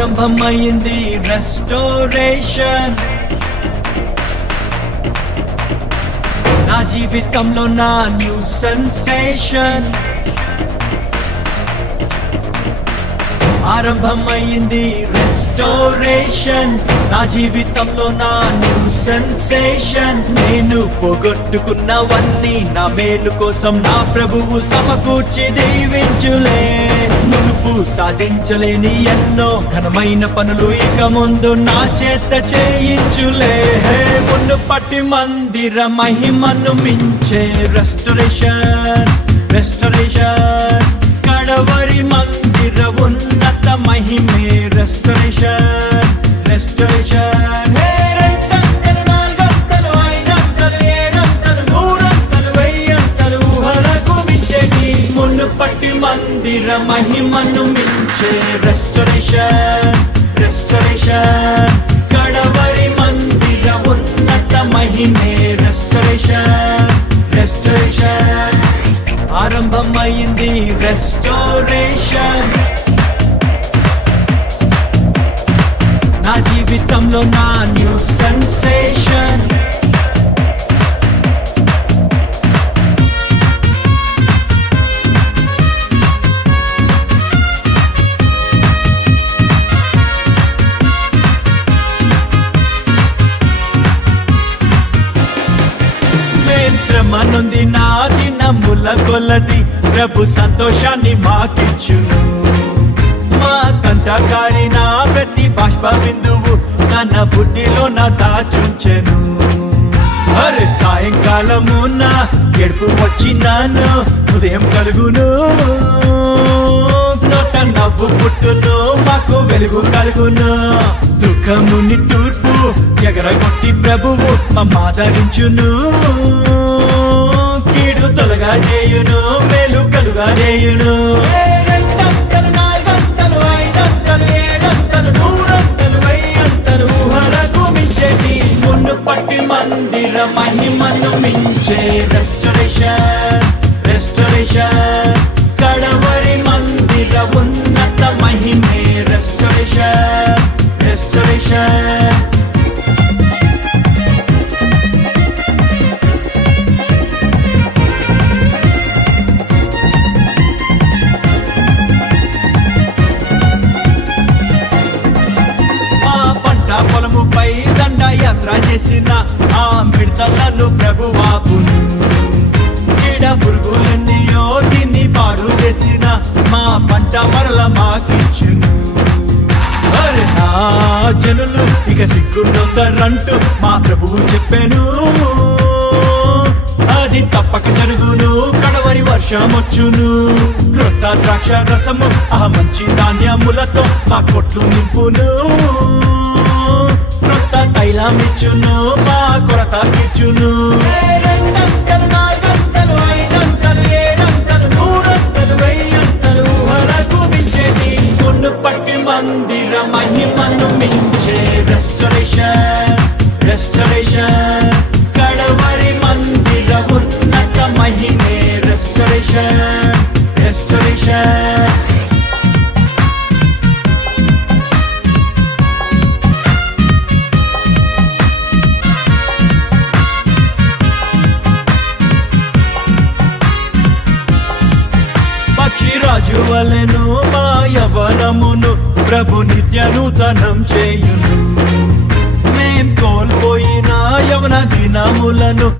ఆరంభమైంది రెస్టోరేషన్. నా జీవితంలో నా న్యూ సెన్సేషన్. ఆరంభమైంది రెస్టోరేషన్. నా జీవితంలో నా న్యూ సెన్సేషన్. నేను పోగొట్టుకున్నవన్నీ నా మేలు కోసం నా ప్రభువు సమకూర్చి దీవించులే. మునుపు సాధించలేని ఎన్నో ఘనమైన పనులు ఇక ముందు నా చేత చేయించులే. మునుపటి మందిర మహిమను మించే రెస్టోరేషన్. రెస్టోరేషన్ కడవరి మందిర ఉన్నత మహిమే రెస్టోరేషన్. రెస్టోరేషన్ మునుపటి మందిర మహిమను మించే రెస్టోరేషన్. రెస్టోరేషన్ కడవరి మందిర ఉన్నత మహిమే రెస్టోరేషన్. రెస్టోరేషన్ ఆరంభమైంది రెస్టోరేషన్. నా జీవితంలో నా న్యూ సెన్సేషన్. శ్రమనుంది నా దినముల కొలది ప్రభు సంతోషాన్ని మాకిచ్చును. మా కంటకారి నా ప్రతి బాష్ప బిందువు తన బుడ్డిలో నా దాచుంచెను. అరే సాయంకాలము నా ఏడుపు వచ్చినాను ఉదయం కలుగును. నోట నవ్వు పుట్టును మాకు వెలుగు కలుగును. దుఃఖముని తూర్పు ఎగరగొట్టి ప్రభువు మమ్మాదరించును. కీడు తొలగా చేయును మేలు కలుగా చేయును. మునుపటి మందిర మహిమను మించే రెస్టోరేషన్. రెస్టోరేషన్ కడవరి మందిర ఉన్నత మహిమే రెస్టోరేషన్. రెస్టోరేషన్ పొలముపై దండయాత్ర చేసిన ఆ మిడతలను ప్రభువాపును. చీడ పురుగులన్నీయో దీన్ని పాడు చేసిన మా పంట మరల మాకిచ్చును. అరే నా జనులు ఇక సిగ్గుందంటూ మా ప్రభువు చెప్పాను. అది తప్పక జరుగును కడవరి వర్షమొచ్చును. క్రొత్త ద్రాక్ష రసము ఆ మంచి ధాన్యములతో మా కొట్లు నింపును. క్రొత్త తైలమిచ్చును మా కొరత తీర్చును. మునుపటి మందిర మహిమను మించే రెస్టోరేషన్. రెస్టోరేషన్ కడవరి మందిర ఉన్నత మహిమే రెస్టోరేషన్. రెస్టోరేషన్ పక్షిరాజు వలెను మా యవనమును ప్రభు నిత్య నూతనం చేయును. మేం కోల్పోయిన యవన దినములను